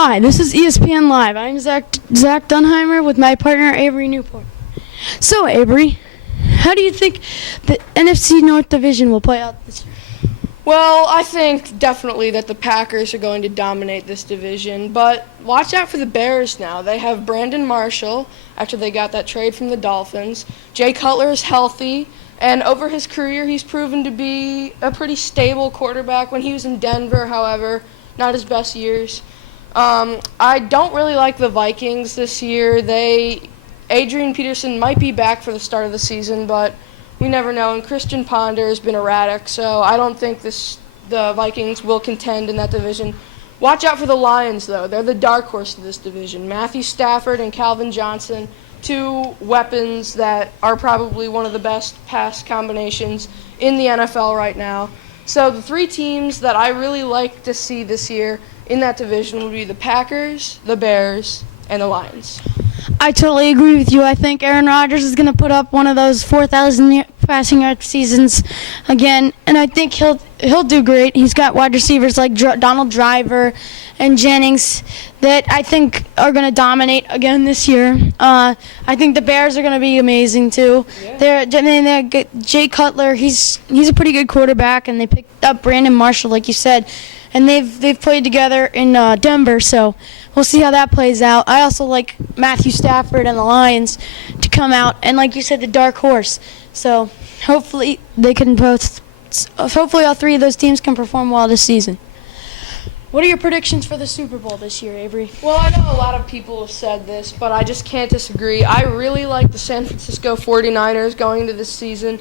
Hi, this is ESPN Live. I'm Zach Dunheimer with my partner Avery Newport. So, Avery, how do you think the NFC North Division will play out this year? Well, I think definitely that the Packers are going to dominate this division, but watch out for the Bears now. They have Brandon Marshall after they got that trade from the Dolphins. Jay Cutler is healthy, and over his career he's proven to be a pretty stable quarterback. When he was in Denver, however, not his best years. I don't really like the Vikings this year. Adrian Peterson might be back for the start of the season, but we never know. And Christian Ponder has been erratic, so I don't think the Vikings will contend in that division. Watch out for the Lions, though. They're the dark horse of this division. Matthew Stafford and Calvin Johnson, two weapons that are probably one of the best pass combinations in the NFL right now. So the three teams that I really like to see this year in that division would be the Packers, the Bears, and the Lions. I totally agree with you. I think Aaron Rodgers is going to put up one of those 4,000 passing yard seasons again, and I think he'll do great. He's got wide receivers like Donald Driver and Jennings that I think are going to dominate again this year. I think the Bears are going to be amazing too. Yeah. They're Jay Cutler. He's a pretty good quarterback, and they picked up Brandon Marshall, like you said, and they've played together in Denver, so we'll see how that plays out. I also like Matthew Stafford and the Lions to come out, and like you said, the dark horse. So hopefully all three of those teams can perform well this season. What are your predictions for the Super Bowl this year, Avery? Well, I know a lot of people have said this, but I just can't disagree. I really like the San Francisco 49ers going into this season.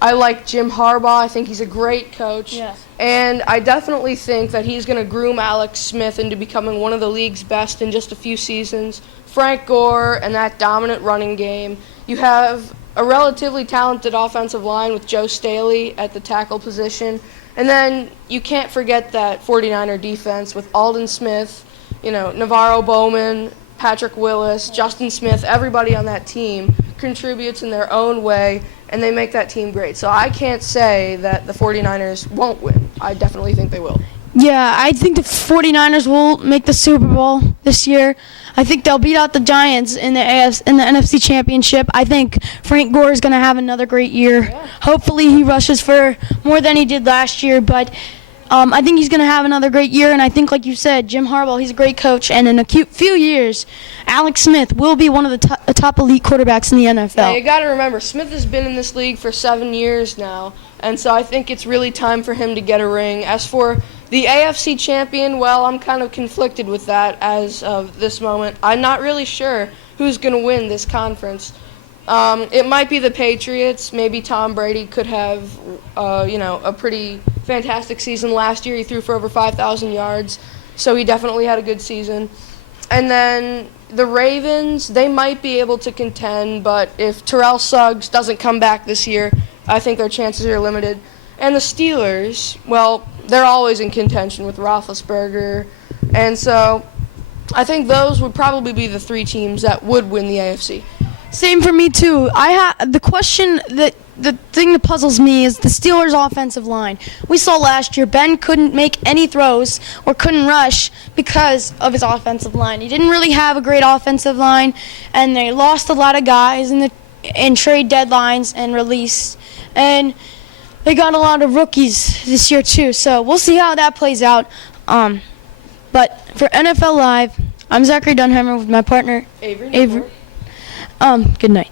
I like Jim Harbaugh. I think he's a great coach. Yes. And I definitely think that he's going to groom Alex Smith into becoming one of the league's best in just a few seasons. Frank Gore and that dominant running game. You have a relatively talented offensive line with Joe Staley at the tackle position. And then you can't forget that 49er defense with Aldon Smith, Navarro Bowman, Patrick Willis, Justin Smith. Everybody on that team contributes in their own way, and they make that team great. So I can't say that the 49ers won't win. I definitely think they will. Yeah, I think the 49ers will make the Super Bowl this year. I think they'll beat out the Giants in the NFC Championship. I think Frank Gore is going to have another great year. Yeah. Hopefully he rushes for more than he did last year, but I think he's going to have another great year, and I think, like you said, Jim Harbaugh, he's a great coach, and in a few years, Alex Smith will be one of the top elite quarterbacks in the NFL. Yeah, you got to remember, Smith has been in this league for 7 years now, and so I think it's really time for him to get a ring. As for the AFC champion, well, I'm kind of conflicted with that as of this moment. I'm not really sure who's going to win this conference. It might be the Patriots. Maybe Tom Brady could have, a pretty fantastic season last year. He threw for over 5,000 yards, so he definitely had a good season. And then the Ravens, they might be able to contend, but if Terrell Suggs doesn't come back this year, I think their chances are limited. And the Steelers, well, they're always in contention with Roethlisberger, and so I think those would probably be the three teams that would win the AFC. Same for me, too. The thing that puzzles me is the Steelers' offensive line. We saw last year Ben couldn't make any throws or couldn't rush because of his offensive line. He didn't really have a great offensive line, and they lost a lot of guys in trade deadlines and release. And they got a lot of rookies this year, too. So we'll see how that plays out. But for NFL Live, I'm Zachary Dunheimer with my partner, Avery. Good night.